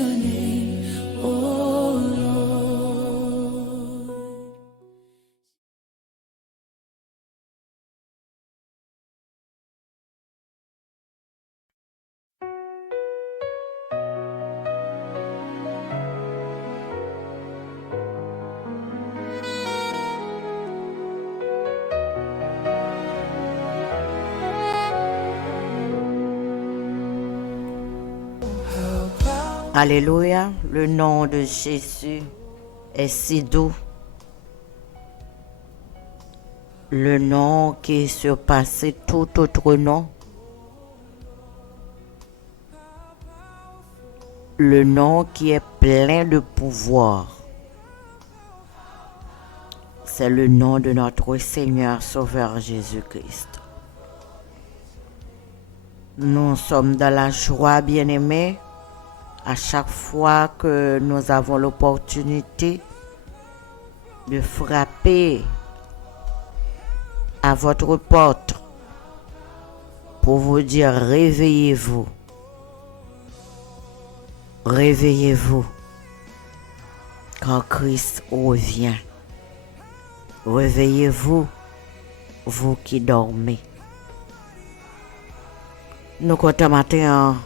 your name, oh Lord. Alléluia, le nom de Jésus est si doux. Le nom qui surpasse tout autre nom. Le nom qui est plein de pouvoir. C'est le nom de notre Seigneur Sauveur Jésus-Christ. Nous sommes dans la joie, bien-aimés, à chaque fois que nous avons l'opportunité de frapper à votre porte pour vous dire réveillez-vous. Réveillez-vous quand Christ revient. Réveillez-vous, vous qui dormez. Nous comptons matin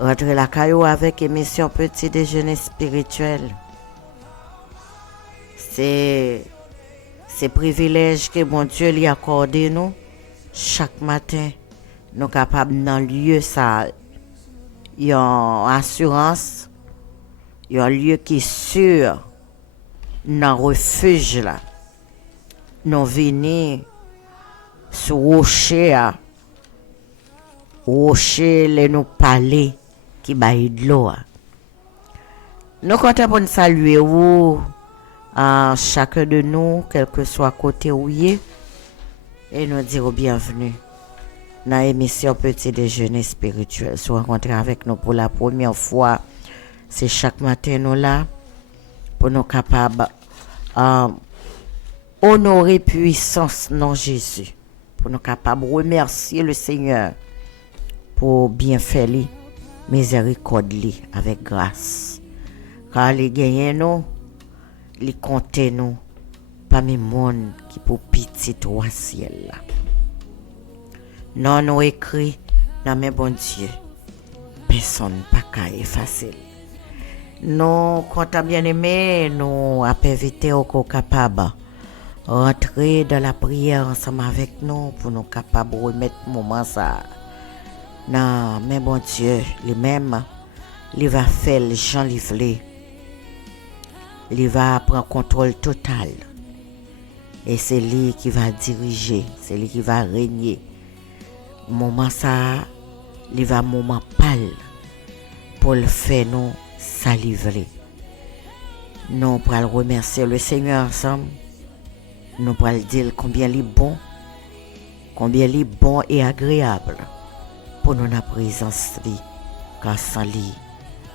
rentrer la caillou avec émission Petit Déjeuner Spirituel. C'est privilège que mon Dieu lui accorde nous chaque matin. Nous sommes capables dans le lieu ça. Il y a une assurance. Il y a un lieu qui est sûr. Dans le refuge là. Nous venons sur rocher. Rocher, les nous parler qui baille de l'eau. Nous comptons pour nous saluer vous, chacun de nous, quel que soit côté où il est, et nous dire bienvenue dans l'émission Petit Déjeuner Spirituel. Se rencontrer avec nous pour la première fois, c'est chaque matin nous là, pour nous capables honorer puissance non Jésus, pour nous capables remercier le Seigneur pour bien faire les miséricorde avec grâce. Car les gagnent nous, les compter nous, parmi monde qui pour petit roi ciel là. Non nous écrit dans mes bon Dieu. Personne pas qu'à effacer. Nous comptons bien aimé, nous a invité au capable rentrer dans la prière ensemble avec nous pour nous capables remettre moment ça. Non, mais bon Dieu, lui-même, il va faire les gens livrés. Il va prendre contrôle total. Et c'est lui qui va diriger, c'est lui qui va régner. Moment ça, il va moment pâle pour le faire nous ça livrer. Nous pour remercier le Seigneur ensemble. Nous pour dire combien il est bon, et agréable. Pour nous la présence de car sans lui,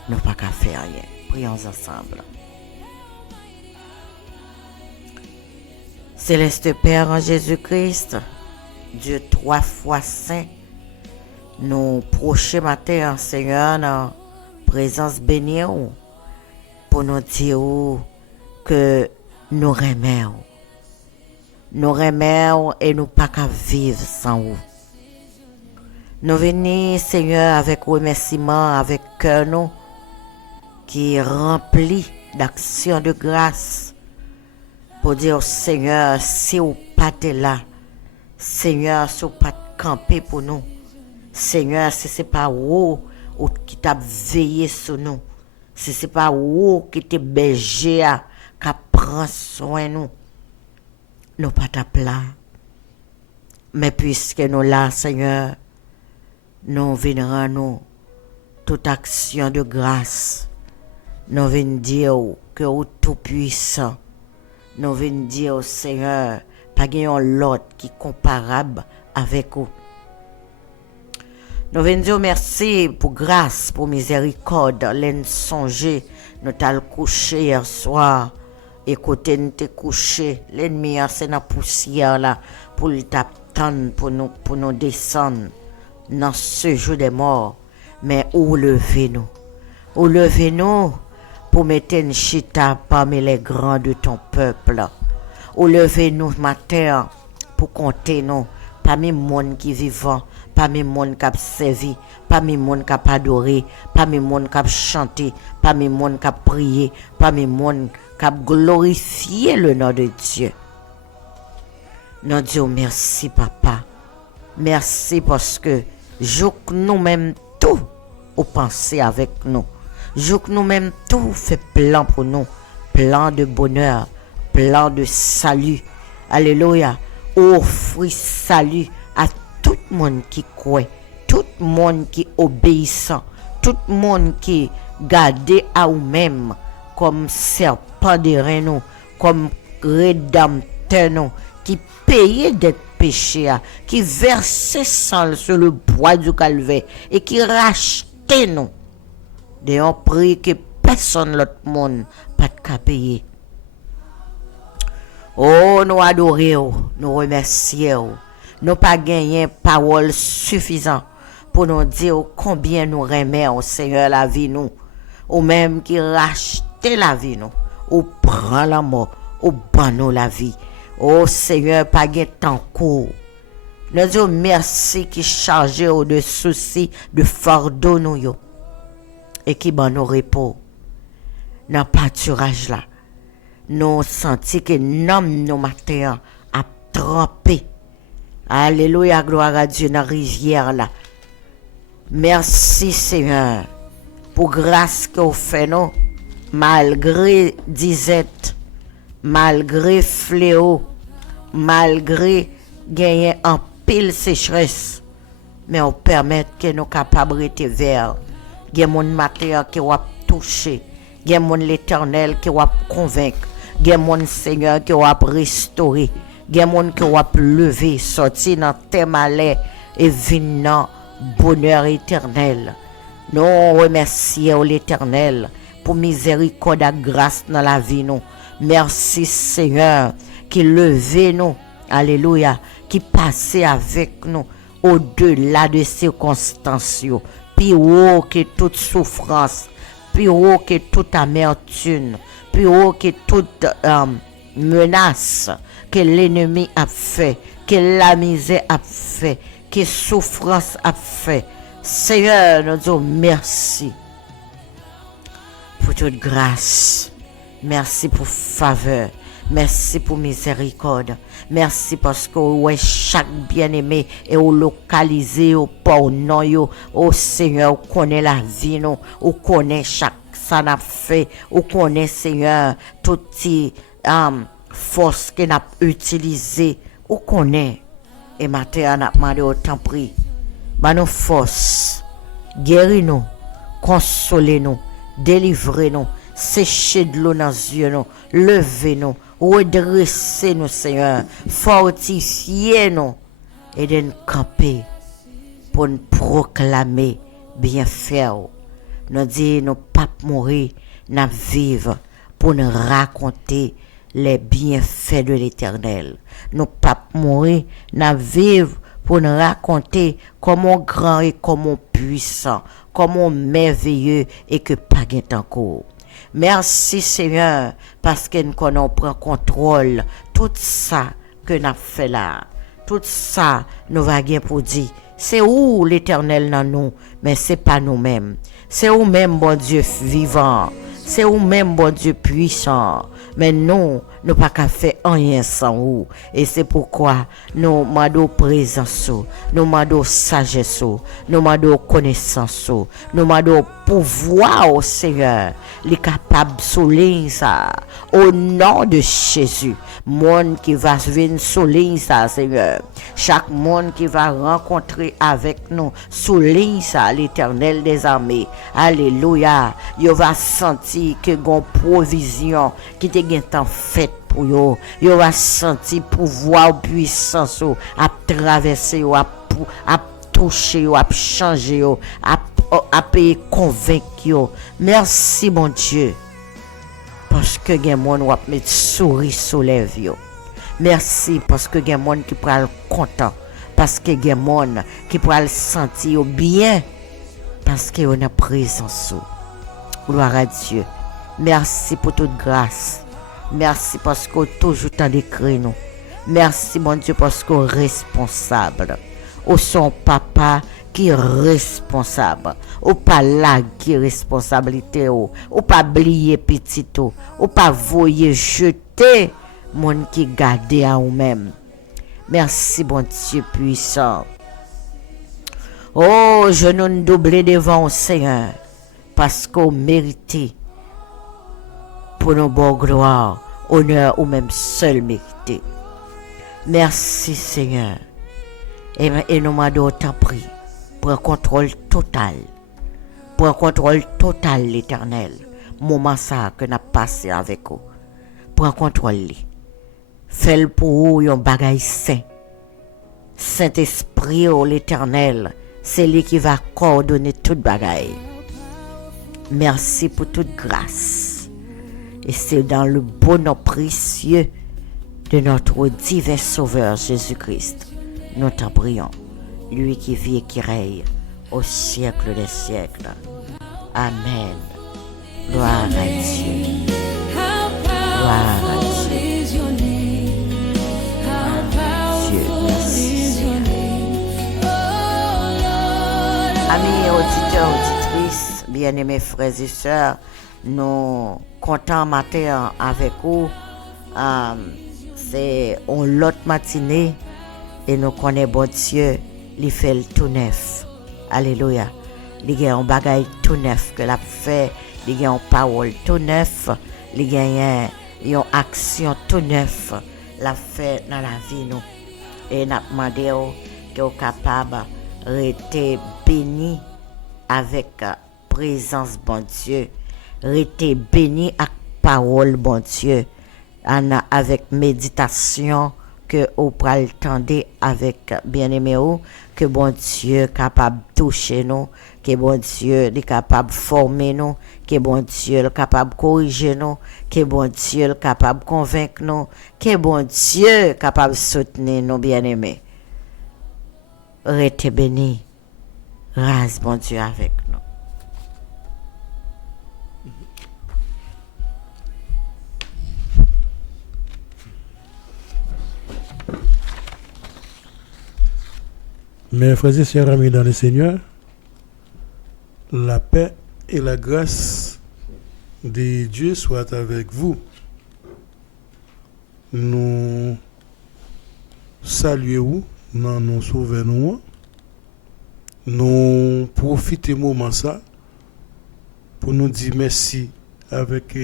nous pas qu'à faire rien. Prions ensemble. Céleste Père en Jésus-Christ, Dieu 3 fois saint, nous prochain matin, Seigneur, dans présence bénie pour nous dire que nous remercions. Nous remercions et nous pas qu'à vivre sans vous. Nous venons, Seigneur, avec remerciement, avec cœur nous, qui est rempli d'actions de grâce, pour dire, Seigneur, si vous pas là, Seigneur, si vous pas camper pour nous, Seigneur, si c'est pas vous qui t'a veillé sur nous, si c'est pas vous qui t'es berger, qui prend soin de nous, nous pas ta plat. Mais puisque nous là, Seigneur, nous venons nous toute action de grâce. Nous venons dire que vous tout puissant. Nous venons dire au Seigneur, pas gagnons l'autre qui est comparable avec vous. Nous venons dire merci pour grâce, pour miséricorde, l'en songer, nous t'allons coucher hier soir. Écoutez, nous t'es couché, l'ennemi c'est dans la poussière là, pour le t'attendre, pour nous descendre dans ce jour des morts, mais où levez-nous. Ou levez-nous pour mettre une chita parmi les grands de ton peuple. Ou levez-nous matin pour compter nous parmi les monde qui vivant, parmi les monde qui a servi, parmi les monde qui a adoré, parmi les monde qui a chanté, parmi les monde qui a prié, parmi les monde qui a glorifié le nom de Dieu. Nous disons merci papa. Merci parce que nous-mêmes tout au penser avec nous. Nous-mêmes tout fait plan pour nous. Plan de bonheur, plan de salut. Alléluia. Offrir salut à tout le monde qui croit, tout le monde qui obéissant, tout le monde qui garde à vous-même comme serpent de reine, comme rédempteur, nous, qui payait d'être péché, qui versait sang sur le bois du calvaire et qui rachetait nous. De un prix que personne l'autre monde pas de payer. Oh, nous adorons, nous remercions. Nous pas gagné parole suffisante pour nous dire combien nous remercions, Seigneur, la vie nous. Ou même qui rachetait la vie nous. Ou prend la mort, ou ban nous la vie. Oh Seigneur, pas gagné temps court. Nous disons merci qui chargé de soucis, de fardeau nous yo. Et qui ban nous repos. Dans pâturage là. Nous senti que nos matins a trempé. Alléluia, gloire à Dieu dans la rivière là. Merci Seigneur pour grâce que vous faites nous, malgré disette, malgré fléau, malgré gagner en pile sécheresse, mais on permet que nous capables de vers. Il y a mon matin qui va toucher, il y a mon l'Éternel qui va convaincre. Il y a mon Seigneur qui va restaurer. Il y a mon qui va lever, sortir dans tes malais et venir bonheur éternel. Nous remercions l'Éternel pour miséricorde et grâce dans la vie nous. Merci Seigneur qui levait nous. Alléluia. Qui passait avec nous au-delà de circonstances. Plus haut que toute souffrance. Plus haut que toute amertume. Plus haut que toute menace que l'ennemi a fait, que la misère a fait, que souffrance a fait. Seigneur, nous disons merci pour toute grâce. Merci pour faveur. Merci pour miséricorde. Merci parce que ouais, chaque bien-aimé est localisé au port non yo. Oh Seigneur, on connaît la vie nous, on connaît chaque ça n'a fait, on connaît Seigneur toutes ces forces qu'on a utilisées, on connaît. Et maintenant, on a demandé autant prix. Bah nos forces, guéris-nous, consolez-nous, délivrez-nous, séchez de l'eau dans les yeux, levez-nous, redressez-nous, Seigneur, fortifiez-nous et de nous camper pour nous proclamer bien faire. Nous disons, nous pas mourir, nous vivre pour nous raconter les bienfaits de l'Éternel. Nous pas mourir, nous vivre pour nous raconter comment grand et comment puissant, comment merveilleux et que pas gain encore. Merci Seigneur parce que nous prenons contrôle tout ça que nous fait là. Tout ça nous va bien pour dire c'est où l'Éternel dans nous, mais c'est pas nous-mêmes. C'est vous-même bon Dieu vivant. C'est vous-même bon Dieu puissant. Mais nous pas qu'à faire rien sans vous. Et c'est pourquoi nous demandons présence, nous demandons sagesse, nous demandons connaissance, nous demandons pouvoir au Seigneur, les capables souligner ça. Au nom de Jésus, monde qui va venir souligner ça, Seigneur. Chaque monde qui va rencontrer avec nous, souligne ça, l'Éternel des armées. Alléluia. Il va sentir que gon provision qui te gagne en fait pour yo. Il va sentir pouvoir puissance à traverser à toucher à changer à payer convaincre. Merci mon Dieu. Parce que gen monde va mettre souris sur les yeux. Merci parce que gen monde qui pral content parce que gen monde qui pral sentir bien parce que on a présence. Gloire à Dieu. Merci pour toute grâce. Merci parce que toujours t'en décrit nous. Merci mon Dieu parce que responsable. Au son papa qui est responsable. Ou pas la qui est responsabilité ou pas oublier petit ou pas voyer jeter mon qui garde à ou même. Merci bon Dieu puissant. Oh, je nous double devant au Seigneur parce qu'on mérite pour nos bonnes gloires, honneur ou même seul mérité. Merci Seigneur. Et nous m'adorons t'en prie pour un contrôle total. Pour un contrôle total l'Éternel. Moment ça que n'a passé avec vous. Pour un contrôle. Fais-le pour vous un bagage saint. Saint-Esprit oh l'Éternel. C'est lui qui va coordonner toute bagaille. Merci pour toute grâce. Et c'est dans le bon nom précieux de notre divin Sauveur Jésus-Christ. Nous t'en prions. Lui qui vit et qui règne au siècle des siècles. Amen. Gloire à Dieu. Gloire à Dieu. Dieu, merci. Amis auditeurs, auditrices, bien-aimés frères et sœurs, nous comptons matin avec vous. C'est une autre matinée et nous connaissons bon Dieu, il fait le tout neuf. Alléluia. Il y a un bagage tout neuf que l'a fait, il y a une parole tout neuf, il y a une action tout neuf l'a fait dans la vie nous. Et nous demandons que vous capable rester béni avec présence bon Dieu, rester béni avec parole bon Dieu, avec méditation que vous pral tendre avec bien-aimé ou que bon Dieu capable toucher nous, que bon Dieu est capable former nous, que bon Dieu est capable corriger nous, que bon Dieu est capable convaincre nous, que bon Dieu est capable soutenir nous bien-aimés. Restez béni. Rase bon Dieu avec nous. Mes frères et sœurs amis dans le Seigneur, la paix et la grâce de Dieu soient avec vous. Nous saluons, nous sauvons, nous profitons du moment ça pour nous dire merci avec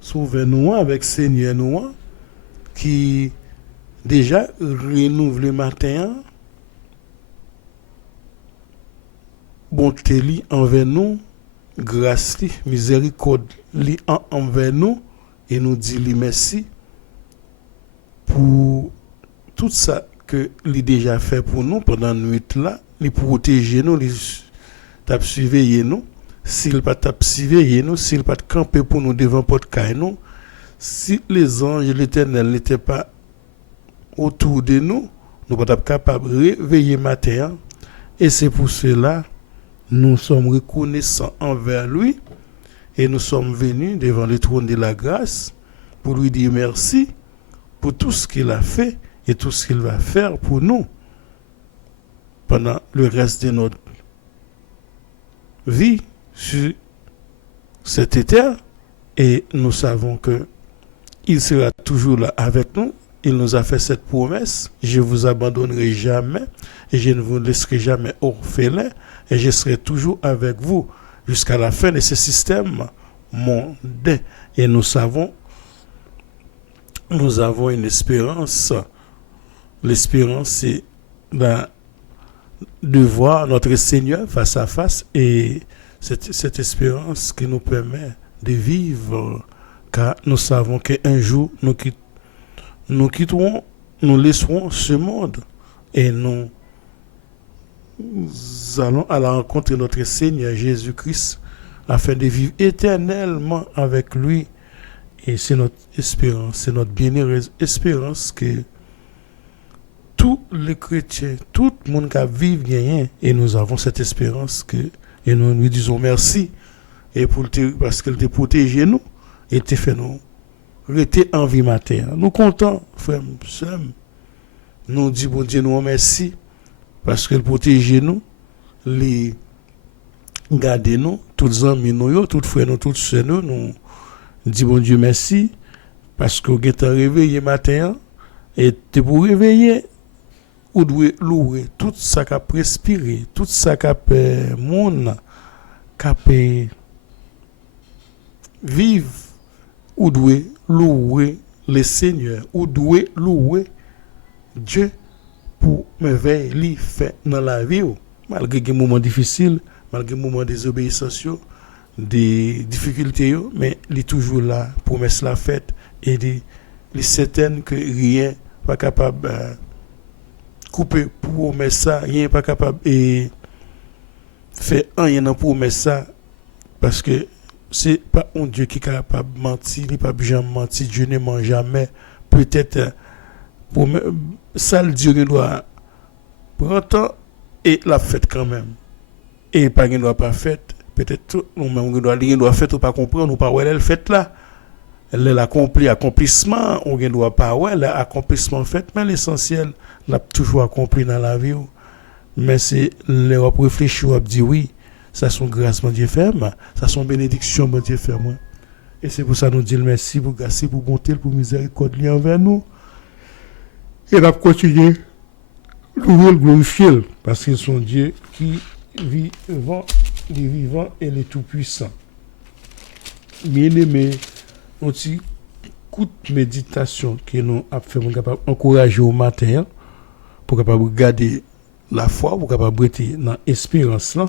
sauvons-nous, avec Seigneur nous qui déjà renouvelle le matin. Bonté li envers nous, grâce li, miséricorde li envers nous, et nous dit li merci pour tout ça que li déjà fait pour nous pendant la nuit là, li protéger nous, li t'a surveiller nous, s'il pas t'a surveiller nous, s'il pas camper pour nous devant porte caille nous, si les anges de l'Éternel n'étaient pas autour de nous, nous pas capables de réveiller matin, et c'est pour cela nous sommes reconnaissants envers lui et nous sommes venus devant le trône de la grâce pour lui dire merci pour tout ce qu'il a fait et tout ce qu'il va faire pour nous pendant le reste de notre vie sur cette terre. Et nous savons que il sera toujours là avec nous. Il nous a fait cette promesse: je vous abandonnerai jamais et je ne vous laisserai jamais orphelin. Et je serai toujours avec vous jusqu'à la fin de ce système mondain. Et nous avons une espérance. L'espérance, c'est de voir notre Seigneur face à face. Et cette espérance qui nous permet de vivre. Car nous savons qu'un jour, nous quitterons, nous laisserons ce monde. Et nous allons à la rencontre de notre Seigneur Jésus-Christ afin de vivre éternellement avec lui. Et c'est notre espérance, c'est notre bienheureuse espérance que tous les chrétiens, tout le monde qui vit bien, et nous avons cette espérance et nous lui disons merci et parce qu'elle te protégé nous et te fait nous rester en vie matin. Nous contents, frère, sœur. Nous disons bon Dieu nous merci parce qu'elle protège nous, les garde nous, tous amis nous, tous frères nous, tous sœurs nous disons bon Dieu merci parce que vous êtes réveillé matin et te pour réveiller ou doit louer tout ça qu'a respiré, tout ça qu'a monde qu'a vivre ou doit louer le Seigneur ou doit louer Dieu pour merveille li fait dans la vie malgré des moments difficiles, malgré des moments de désobéissance, des difficultés, mais il est toujours là pour mettre la fête et il est certain que rien pas capable couper pour mettre ça, rien pas capable et faire rien pour mettre ça parce que c'est pas un Dieu qui est capable de mentir, il n'est pas jamais menti, Dieu ne ment jamais. Peut-être pour ça le Dieu doit prendre temps et la fête quand même. Et pas qu'il doit pas fait, peut-être nous même doit faire ou pas comprendre ou pas ouais elle fait là. Elle l'accompli accomplissement, on ne doit pas ouais l'accomplissement fait mais l'essentiel l'a toujours accompli dans la vie. Mais c'est les réfléchir ou dire oui, ça sont grâce mon Dieu fait, ça sont bénédiction mon Dieu fait moi. Et c'est pour ça nous dit merci pour grâce, pour bonté, pour miséricorde envers nous. Et va continuer nous le glorifier parce qu'ils sont Dieu qui vivant, les vivants et les tout-puissants. Bien-aimés, on petit coup de méditation que nous avons fait, pour capable encourager au matin, pour capable garder la foi, pour capable rester dans l'espérance là,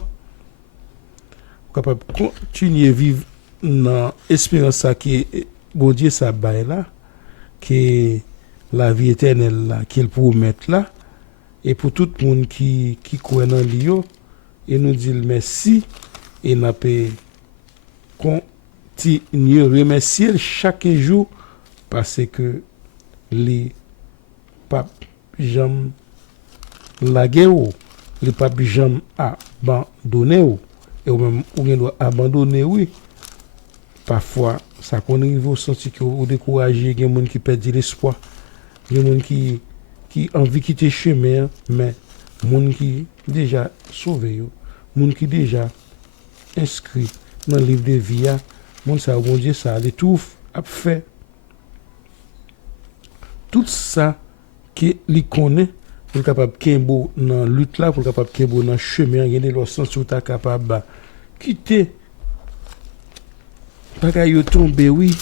pour capable continuer à vivre dans l'espérance qui bon Dieu ça bail là, que la vie éternelle là qu'il promet là, et pour tout le monde qui croit dans lui et nous dit merci et n'a pas continuer remercier chaque jour parce que les papes jamais lagué les papes jamais abandonné et ou même ou doit abandonner oui parfois ça qu'on arrive au senti que ou découragé il y a des gens qui perdent l'espoir il y a des gens qui envie quitter chemin mais gens qui déjà sauvé gens qui déjà inscrit dans le livre de vie monde ça bon Dieu ça les tout a fait tout ça qui li connaît pour capable kembo dans lutte là pour capable kembo dans chemin il y a des sens où ta capable quitter pas qu'à yo tomber oui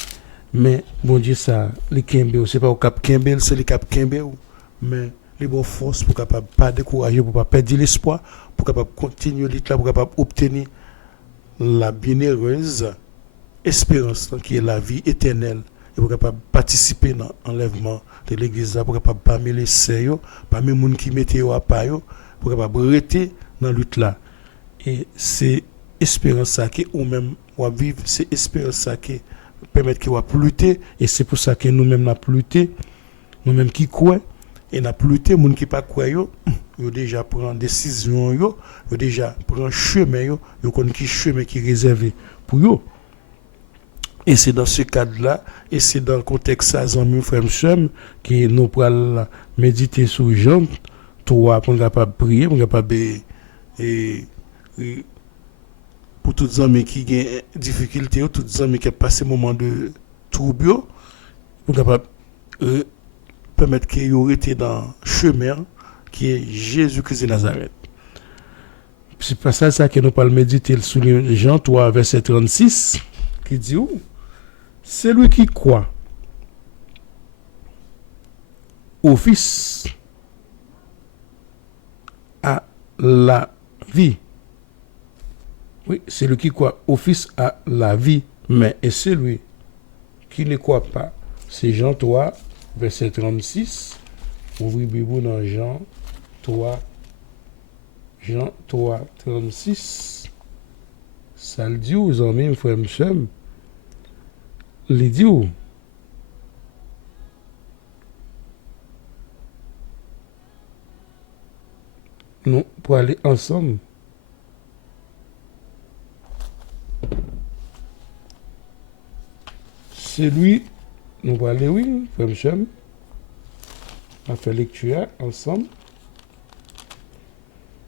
mais bon Dieu ça les kembe c'est pas au cap kembe c'est les cap kembe mais les bonnes forces pour capable pas décourager pour pas perdre l'espoir pour capable continuer lutte là pour capable obtenir la bienheureuse espérance qui est la vie éternelle et pour capable participer dans l'enlèvement de l'église pour capable parmi les sérieux parmi les gens qui mettent à pas pour capable rester dans lutte là et c'est espérance ça qui ou même ou vivre c'est espérance ça qui permettre que ou lutter et c'est pour ça que nous même n'a lutter nous même qui croit et n'a lutter gens qui pas croit yo déjà prend décision yo déjà prend chemin yo connaît qui chemin qui réservé pour yo. Et c'est dans ce cadre-là, et c'est dans le contexte ça, amis, frères, sœurs, que nous pourrons méditer sur Jean 3 pour capable prier, pour capable et pour tous les amis qui ont des difficultés, tous les amis qui ont passé un moment de trouble, pour capable permettre qu'ils restent dans le chemin qui est Jésus-Christ de Nazareth. C'est pas ça que nous pourrons méditer sur Jean 3, verset 36, qui dit où? Celui qui croit au Fils a la vie. Oui, celui qui croit au Fils a la vie, mais et celui qui ne croit pas. C'est Jean 3, verset 36. Ouvrez Bible dans Jean 3, 36. Ça le dit aux amis, frères et sœurs. Les dit où? Nous, pour aller ensemble. celui, nous allons aller, oui, frère Michel, on a fait lecture ensemble.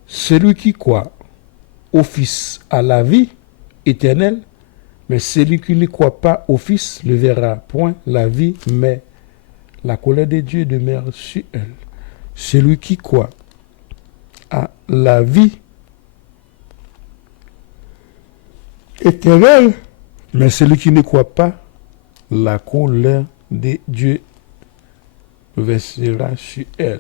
Celui qui croit au Fils à la vie éternelle, mais celui qui ne croit pas au Fils ne verra point la vie, mais la colère de Dieu demeure sur elle. Celui qui croit à la vie éternelle, mais celui qui ne croit pas, la colère de Dieu versera sur elle.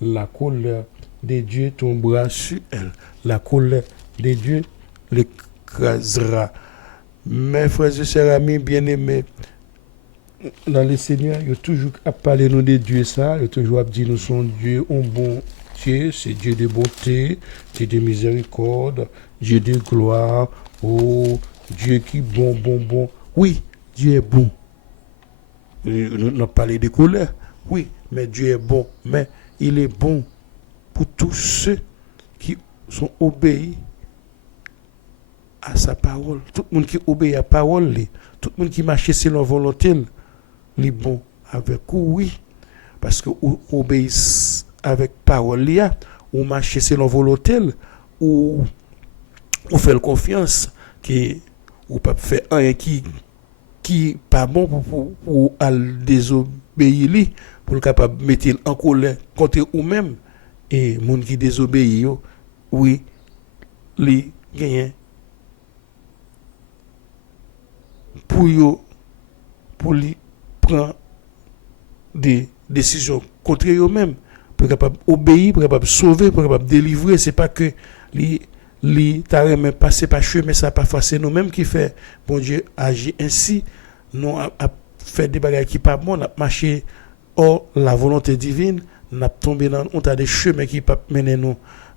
La colère de Dieu tombera sur elle. La colère de Dieu l'écrasera. Mes frères et sœurs, amis bien-aimés, dans le Seigneur, il y a toujours à parler nous de Dieu ça, il y a toujours à dire nous sommes Dieu, un bon Dieu, c'est Dieu de bonté, Dieu de miséricorde, Dieu de gloire, oh, Dieu qui bon. Oui, Dieu est bon. Nous avons parlé de colère, oui, mais Dieu est bon, mais il est bon pour tous ceux qui sont obéis à sa parole. Tout le monde qui obéit à la parole, tout le monde qui marche selon la volonté, il est bon avec vous, oui. Parce que vous obéissez avec parole, ou marchez selon la volonté, ou fait confiance, que ou pas faire rien qui pas bon pour désobéir, pour le capable de mettre en colère contre vous-même. Et les gens qui désobéissent, oui, les gagnent. Pour prendre des décisions contre eux-mêmes, pour capable obéir, pour capable sauver, pour capable délivrer. C'est pas que t'as même passé par chemin, mais ça pas forcé nous-mêmes qui fait bon Dieu agir ainsi. Nous a fait des bagages qui pas bon, on a marché hors la volonté divine, on a tombé dans on a des chemins qui pas mener nous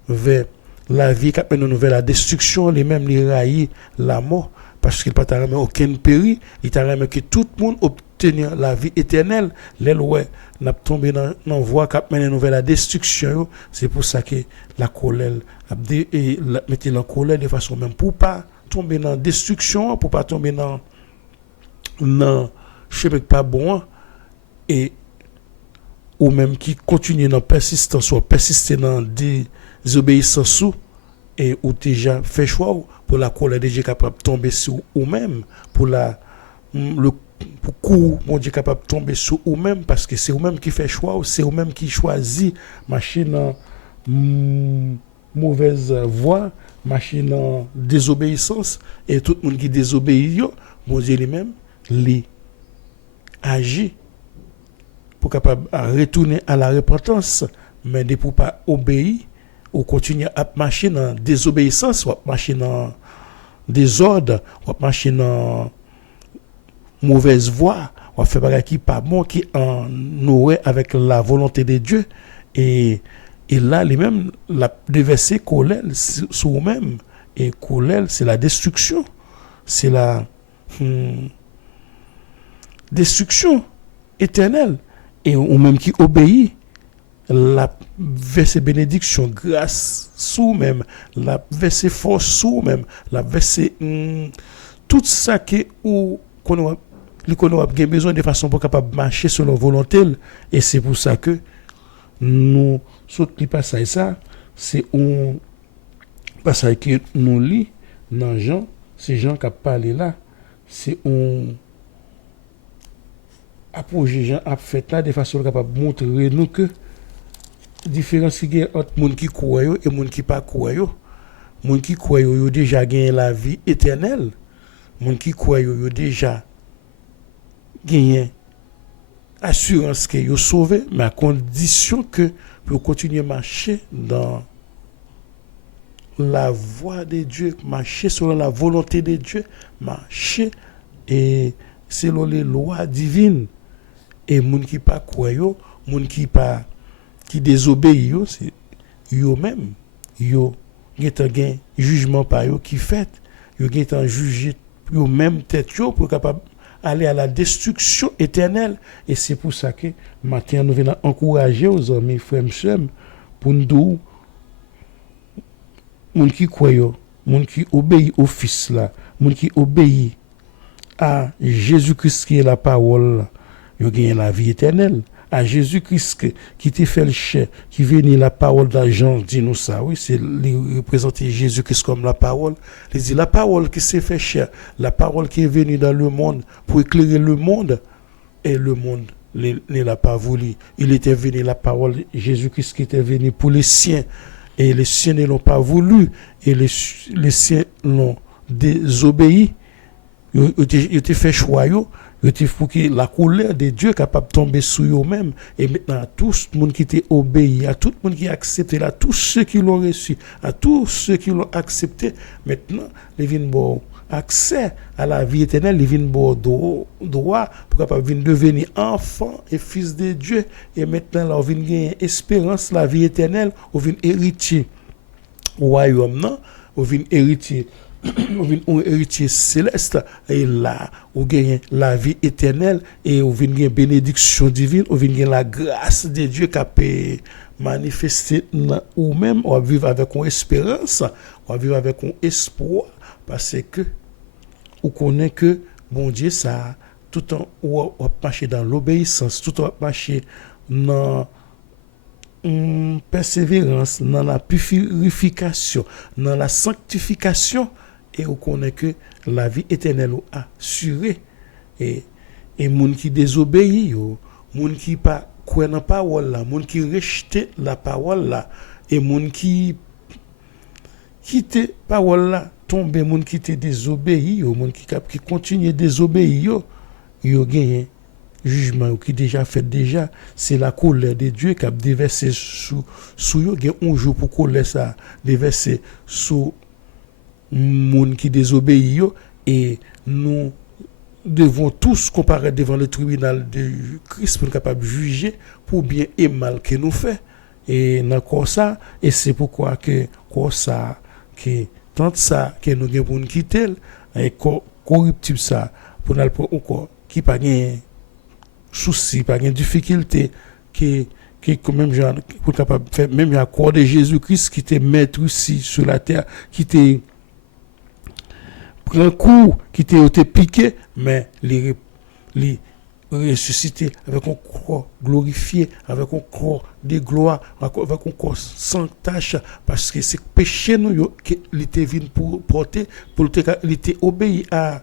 vers la vie, qui mener nous vers la destruction, les mêmes les railler la mort. Parce qu'il n'y a pas aucun péri, il t'a remis que tout le monde obtenir la vie éternelle. L'aile ouais, n'a tombé dans la voie qui a mené vers la destruction. C'est pour ça que la colère mettre la colère de façon même pour pas tomber dans la destruction, pour pas tomber dans chemin pas bon et ou même qui continue dans persistance ou persister dans désobéissance et ou déjà fait choix pour la colère de Dieu capable de tomber sur vous-même, pour pour coup, mon Dieu capable de tomber sur vous-même, parce que c'est vous-même qui fait choix, c'est vous-même qui choisit marcher dans mauvaise voie, marcher dans désobéissance, et tout le monde qui désobéit, mon Dieu lui-même, agit pour capable de retourner à la repentance, mais de pour pas obéir, ou continuer à marcher dans désobéissance, ou à marcher dans désordre, ou à marcher dans mauvaise voie, ou à faire des choses qui pas bon, qui en nouait avec la volonté de Dieu. Et là, lui-même, la déverser colère sur vous-même. Et colère, c'est la destruction. C'est la destruction éternelle. Et ou même qui obéit, la verser bénédiction, grâce sous même, la verser force sous même, la verser tout ça qu'on a besoin de façon pour capable marcher selon volonté. Et c'est pour ça que nous sautons les passages ça, c'est un passage que nous lit dans Jean, c'est Jean qui a parlé là, c'est un apogée Jean a fait là de façon capable de montrer nous que différence qui est entre monde qui croit et monde qui pas croit. Monde qui croit yo déjà gagné la vie éternelle. Monde qui croit yo déjà gagné assurance que yo sauvé, mais à condition que pour continuer à marcher dans la voie de Dieu, marcher selon la volonté de Dieu, marcher et selon les lois divines. Et monde qui pas croit monde qui désobéit c'est yo même yo gain jugement par yo qui fait yo gain juger yo même tête yo pour capable aller à la destruction éternelle. Et c'est pour ça que matin nous venons encourager aux amis frères sœurs pour nous monde qui croit monde qui obéit au fils là, monde qui obéit à Jésus-Christ qui est la parole, yo gagne la vie éternelle. À Jésus-Christ qui te fait le chair, qui vient la parole d'argent, dit nous ça, oui, c'est représenter Jésus-Christ comme la parole. Il dit la parole qui s'est fait chair, la parole qui est venue dans le monde pour éclairer le monde, et le monde ne l'a pas voulu. Il était venu, la parole, Jésus-Christ qui était venu pour les siens, et les siens ne l'ont pas voulu, et les siens l'ont désobéi. Ils ont fait choix. Il faut que la colère de Dieu capable de tomber sur eux-mêmes. Et maintenant, à tout le monde qui était obéi, à tout le monde qui a accepté, à tous ceux qui l'ont reçu, à tous ceux qui l'ont accepté, maintenant, ils viennent avoir accès à la vie éternelle, ils viennent avoir droit pour capable devenir enfant et fils de Dieu. Et maintenant, là, ils viennent gagner espérance, la vie éternelle, ils viennent héritier au royaume, non? Ils viennent héritier. Un héritier céleste et là on gagne la vie éternelle et on vient gagner bénédiction divine, on vient gagner la grâce de Dieu qui peut manifester ou même on va vivre avec une espérance, on va vivre avec un espoir parce que on connaît que bon Dieu ça tout en on va marcher dans l'obéissance, tout en marcher dans persévérance, dans la purification, dans la sanctification. Et on connaît que la vie éternelle est assurée. Et moun qui désobéit, moun qui pas croit dans la parole là, moun qui rejette la parole là, et moun qui quitte parole là, tombe moun qui te désobéit, moun qui continue désobéir, yo gagne jugement qui déjà fait déjà, c'est la colère de Dieu qui a déversé sous yo, gagne un jour pour colère ça déverser sous monde qui désobéit et nous devons tous comparaître devant le tribunal de Christ pour être capable de juger pour bien et mal que nous fait et dans quoi ça et c'est pourquoi que quoi ça que tant ça que nous devons pour nous quitter et corruptible ça pour nous encore qui pas gain souci pas gain difficulté qui quand même genre pour capable faire même la croix de Jésus-Christ qui était maître ici sur la terre qui était un coup qui était piqué, mais les ressuscité avec un corps glorifié, avec un corps de gloire, avec un corps sans tache, parce que c'est péché nous qu'il était venu pour porter, pour il était obéi à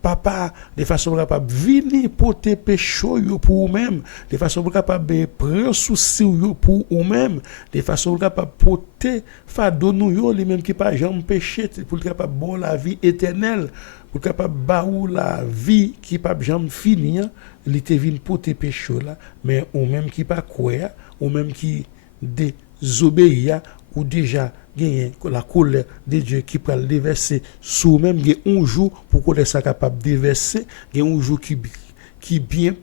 papa de façon capable venir porter péché pour eux-mêmes, de façon capable prendre souci pour eux-mêmes, de façon capable porter fardeau nous les mêmes qui pas jamais péché pour capable bon la vie éternelle, pour capable baou la vie qui pas jamais finir, il était venu porter péché là, mais eux même qui pas croire, eux même qui désobéir ou déjà gagner la colère de Dieu qui peut le déverser sous même un jour pour qu'on soit capable de déverser un jour qui bien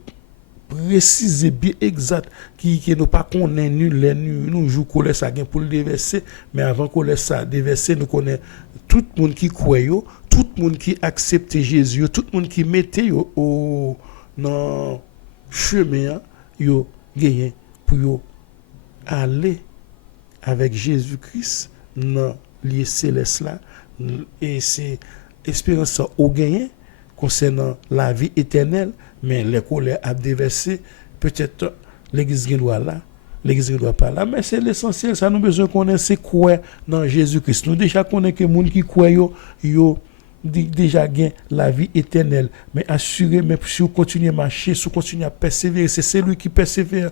précis bien exact qui nous pas connaît nous jour qu'on ça pour le déverser mais avant qu'on laisse ça déverser nous connaît tout le monde qui croit tout le monde qui accepte Jésus tout le monde qui mettait au dans chemin yo gagner pour yo aller avec Jésus-Christ dans lieu céleste là et c'est espérance au gagner concernant la vie éternelle mais les colères a déversé peut-être l'église qui doit là l'église qui doit pas là mais c'est l'essentiel ça nous besoin connaître c'est quoi dans Jésus-Christ nous déjà connaît que monde qui croit yo déjà gain la vie éternelle mais assuré mais si vous continuez à marcher si vous continuez à persévérer c'est celui qui persévère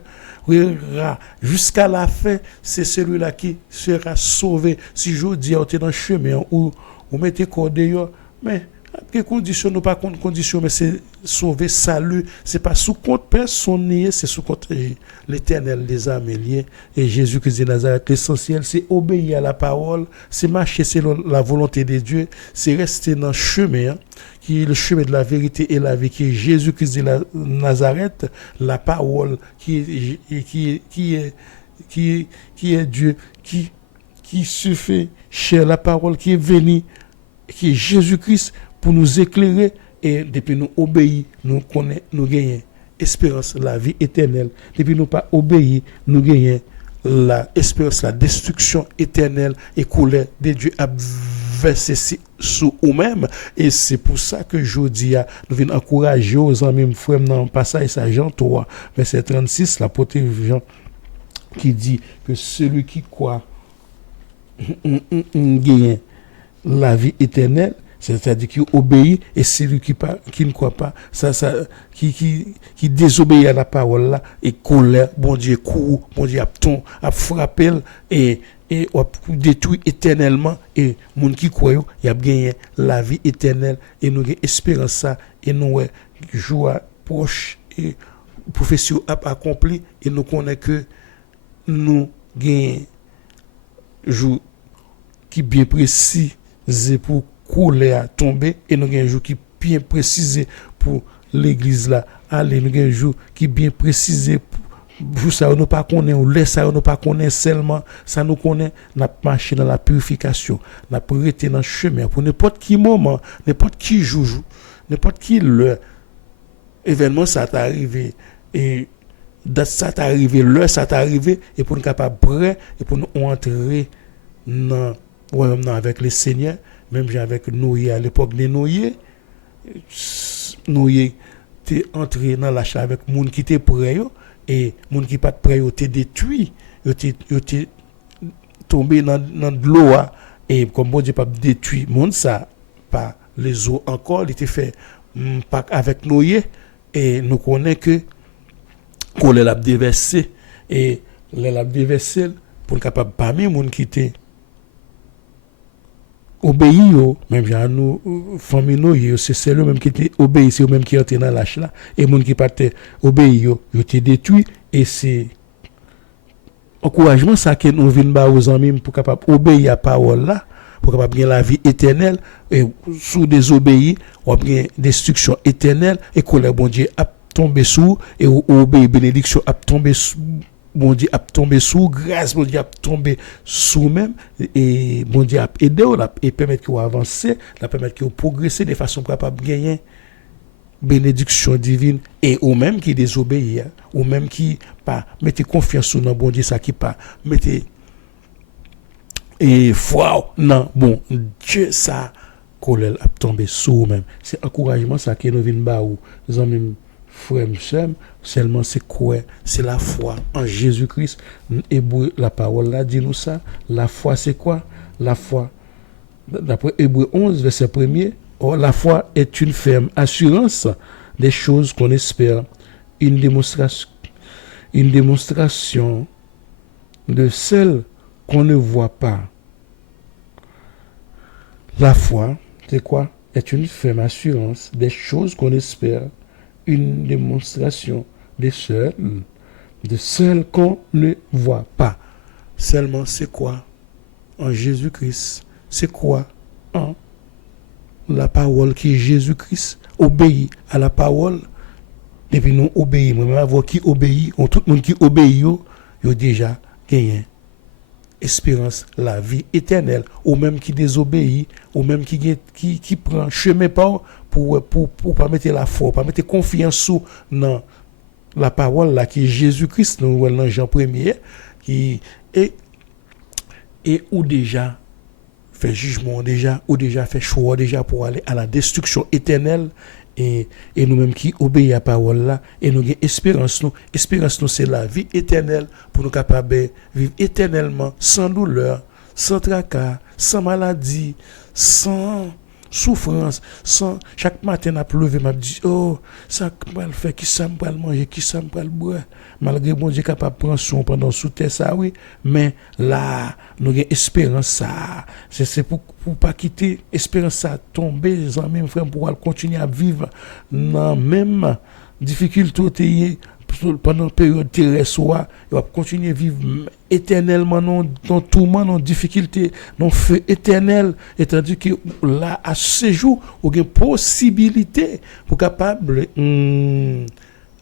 jusqu'à la fin c'est celui-là qui sera sauvé si je dis on est dans le chemin où vous mettez cordé mais quelles conditions nous pas conditions mais c'est sauver salut c'est pas sous compte personne c'est sous compte l'Éternel des armées liées et Jésus-Christ de Nazareth l'essentiel c'est obéir à la parole c'est marcher selon la volonté de Dieu c'est rester dans le chemin qui est le chemin de la vérité et la vie qui est Jésus-Christ de Nazareth la parole qui est Dieu qui se fait chair la parole qui est venue qui est Jésus-Christ pour nous éclairer et depuis nous obéir nous connaît nous gagner espérance la vie éternelle depuis nous pas obéir nous gagner la espérance la destruction éternelle et colère de Dieu a verser sur eux-mêmes. Et c'est pour ça que je dis, nous venons encourager aux amis frères dans le passage, ça Jean 3, verset 36, l'apôtre Jean qui dit que celui qui croit gagne la vie éternelle, c'est-à-dire qui obéit, et celui qui ne croit pas, qui désobéit à la parole là, et colère, bon Dieu court, bon Dieu a frappé et détruit éternellement, et moun qui croit, il a gagné la vie éternelle, et nous avons espérance ça, et nous joie proche, et profession accomplie, et nous connaissons que nous gagnons jour qui bien précis pour couler à tomber, et nous avons un jour qui bien précisé pour l'église là aller, nous avons un jour qui bien précisé pour ça nous pas connaît ou laisse ça nous pas connaît seulement ça nous connaît n'a marché dans la purification, n'a prêté dans le chemin pour n'importe qui moment, n'importe qui jour, n'importe qui le événement ça t'est arrivé, et date ça t'est arrivé, l'heure ça t'est arrivé, et pour nous capable prêt et pour nous entrer dans avec le Seigneur, même avec Noé à l'époque de Noé t'es entré dans l'achat avec monde qui était prêt et monde qui pas prêt t'es détruit, t'es tombé dans de l'eau, et comme bon Dieu pas détruit monde ça pas les eaux encore, il était fait pas avec Noé, et nous connaît que qu'on l'a déversé, et l'a déversé pour capable parmi monde qui était obéi même genre nous famille nous c'est celle même qui était obéi, c'est même qui était dans l'âge là, et monde qui pas obéi yo était détruit, et c'est encouragement ça que nous vinn ba aux amis pour capable obéir à parole là, pour capable gagner la vie éternelle, et sous désobéir ou bien destruction éternelle, et que le bon Dieu a tombé sous, et obéir bénédiction a tombé sous, bon Dieu a tombé sous, grâce bon Dieu a tombé sous même, et bon Dieu a aidé et permettre qu'on avance, la permettre qu'on progresser de façon capable gagner bénédiction divine, et ou même qui désobéit, ou même qui pas mettez confiance dans bon Dieu, ça qui pas mettez et foi non bon Dieu, ça colère a tombé sous même. C'est encouragement ça que nous vinn ba ou amis frères sœurs, seulement c'est quoi? C'est la foi en Jésus-Christ. Hébreu, la parole là dit nous ça. La foi c'est quoi? La foi, d'après Hébreu 11 verset 1er, or la foi est une ferme assurance des choses qu'on espère, une démonstration de celles qu'on ne voit pas. La foi, c'est quoi? Est une ferme assurance des choses qu'on espère, une démonstration de celles qu'on ne voit pas. Seulement, c'est quoi? En Jésus-Christ. C'est quoi? En la parole qui est Jésus-Christ. Obéit à la parole. Et puis nous obéissons. Même avoir qui obéit, tout le monde qui obéit, il a déjà gagné espérance, la vie éternelle, ou même qui désobéit, ou même qui prend chemin pas pour pas mettre la foi, pas mettre confiance dans la parole là qui est Jésus-Christ, nous voyons dans Jean 1er, qui et ou déjà fait jugement, ou déjà fait choix déjà pour aller à la destruction éternelle, et nous-mêmes qui obéissons à la parole là, et nous avons espérance nous c'est la vie éternelle, pour nous capables de vivre éternellement sans douleur, sans tracas, sans maladie, sans souffrance, sans chaque matin à pleurer m'a dit oh ça va le faire, qui ça me manger, qui ça me boire, malgré bon Dieu capable prendre soin pendant sous terre ça oui, mais là nous avons espérance ça, c'est pour pas quitter espérance ça tomber les amis frère pour continuer à vivre dans même difficulté pendant la période terrestre, il va continuer à vivre éternellement dans tout le monde, dans difficulté, dans feu éternel, et tandis que là, à ce jour, il y a une possibilité pour capable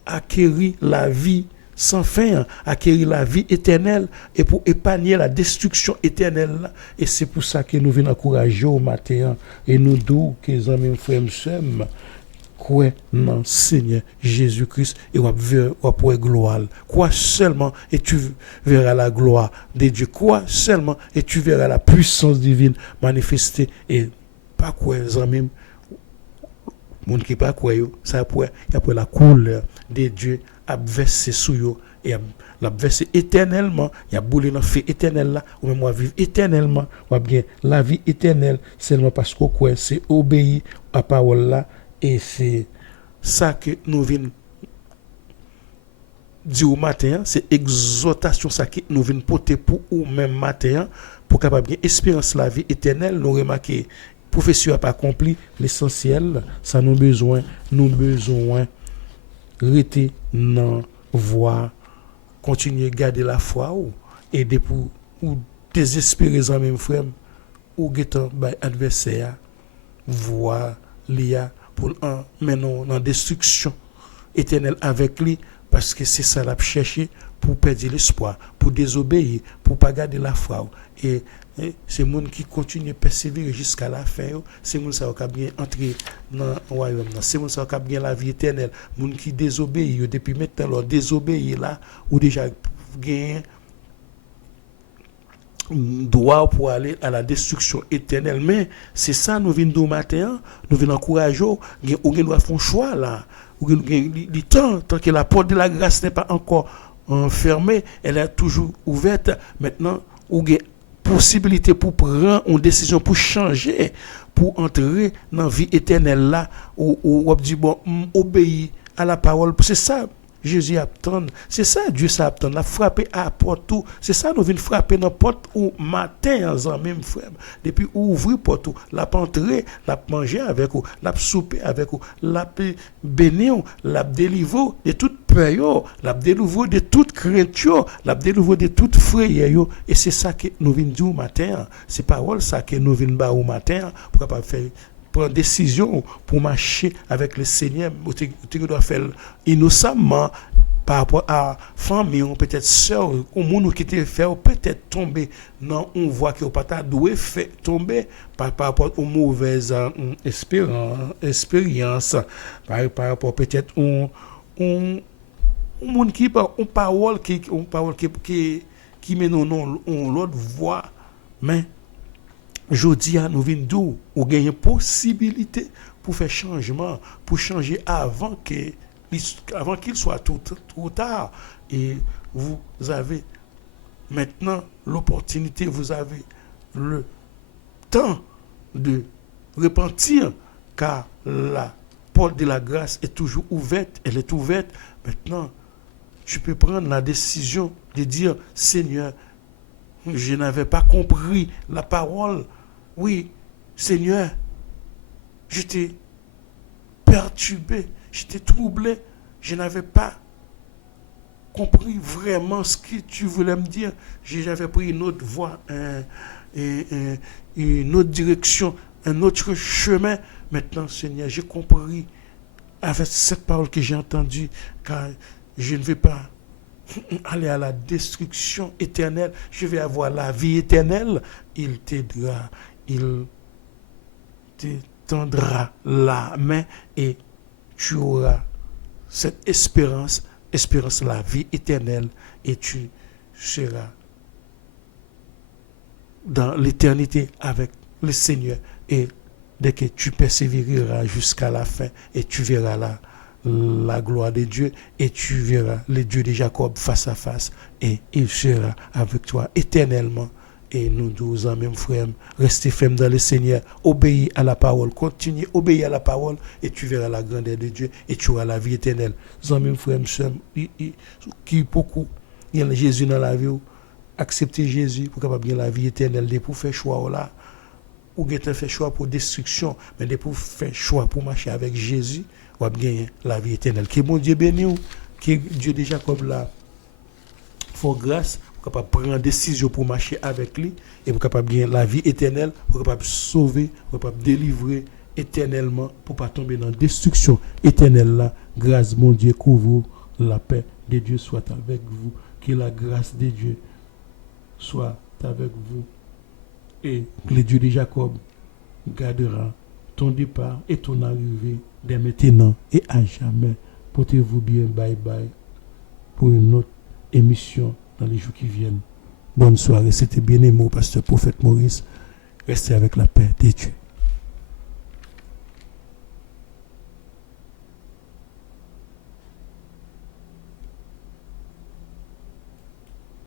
acquérir la vie sans fin, acquérir la vie éternelle, et pour épargner la destruction éternelle. Et c'est pour ça que nous venons encourager au matin, et nous disons que les amis frères sœurs, croire dans Seigneur Jésus-Christ et on va gloire. Crois seulement et tu verras la gloire de Dieu. Crois seulement et tu verras la puissance divine manifestée et pas quoi même monde qui pas quoi ça après la couleur de Dieu a versé sous yo et la versé éternellement, il y a boulé dans feu éternel là ou même moi vivre éternellement ou bien la vie éternelle seulement parce que quoi c'est obéir à parole là et c'est ça que nous venons dire au matin, c'est exhortation ça que nous venons porter pour ou même matin pour capable bien espérance la vie éternelle. Nous remarquer professeur a pas accompli l'essentiel, ça nous besoin rester dans voie continuer garder la foi ou aider pour ou désespérer en même frère ou guetant by adversaire voir lia pour maintenant dans destruction éternelle avec lui parce que c'est ça l'a cherché pour perdre l'espoir, pour désobéir, pour pas garder la foi et c'est monde qui continue persévérer jusqu'à la fin, c'est monde ça qui a bien entrer dans le royaume, c'est monde ça qui a bien la vie éternelle, monde qui désobéit depuis maintenant leur désobéir là ou déjà gain droit pour aller à la destruction éternelle. Mais c'est ça nous venons du matin, nous venons encourager ou doit faire un choix là, ou du temps tant que la porte de la grâce n'est pas encore fermée, elle est toujours ouverte. Maintenant ou possibilité pour prendre une décision pour changer, pour entrer dans la vie éternelle là ou dit bon obéir à la parole. C'est ça Jésus attend, c'est ça Dieu ça attend, la frapper à la porte tout, c'est ça nous venons frapper dans la porte ou matin en même frère, depuis ouvrir porte la entrer, la manger avec vous, la souper avec vous, la bénir, la délivrer de toute peur, la délivrer de toute crainte, la délivrer de toute frayeur et c'est ça que nous venons dire au matin, c'est parole ça que nous venons ba au matin pour capable faire prendre décision pour marcher avec le Seigneur, tu dois faire innocemment par rapport à famille ou peut-être sœur ou monde qui te fait peut-être tomber dans on voit que pas doit faire tomber par rapport aux mauvaises expériences par rapport peut-être on monde qui par on parole qui mène non l'autre voie mais jodi a nous vinn d'où ou gagner possibilité pour faire changement pour changer avant qu'il soit trop tard et vous avez maintenant l'opportunité, vous avez le temps de repentir car la porte de la grâce est toujours ouverte, elle est ouverte. Maintenant, tu peux prendre la décision de dire Seigneur, je n'avais pas compris la parole. Oui, Seigneur, j'étais perturbé, j'étais troublé, je n'avais pas compris vraiment ce que tu voulais me dire. J'avais pris une autre voie, une autre direction, un autre chemin. Maintenant, Seigneur, j'ai compris avec cette parole que j'ai entendue, car je ne vais pas aller à la destruction éternelle, je vais avoir la vie éternelle. Il t'aidera, il te tendra la main et tu auras cette espérance la vie éternelle et tu seras dans l'éternité avec le Seigneur et dès que tu persévéreras jusqu'à la fin et tu verras la gloire de Dieu et tu verras le Dieu de Jacob face à face et il sera avec toi éternellement. Et nous tous en même frère, restez fermes dans le Seigneur, obéis à la parole, continue, obéis à la parole et tu verras la grandeur de Dieu et tu auras la vie éternelle. En même frère, qui beaucoup, il y a Jésus dans la vie, accepter Jésus pour capable la vie éternelle, pour faire choix là, ou bien faire choix pour destruction, mais pour faire choix pour marcher avec Jésus, ou bien la vie éternelle. Que mon Dieu béni, que Dieu de Jacob là, faut grâce. Capable prendre décision pour marcher avec lui et pour capable gagner la vie éternelle, pour capable sauver, pour capable délivrer éternellement, pour pas tomber dans la destruction éternelle là. Grâce mon Dieu couvre, la paix de Dieu soit avec vous, que la grâce de Dieu soit avec vous et que le Dieu de Jacob gardera ton départ et ton arrivée dès maintenant et à jamais. Portez-vous bien, bye bye, pour une autre émission dans les jours qui viennent. Bonne soirée, c'était bien aimé, pasteur prophète Maurice. Restez avec la paix de Dieu.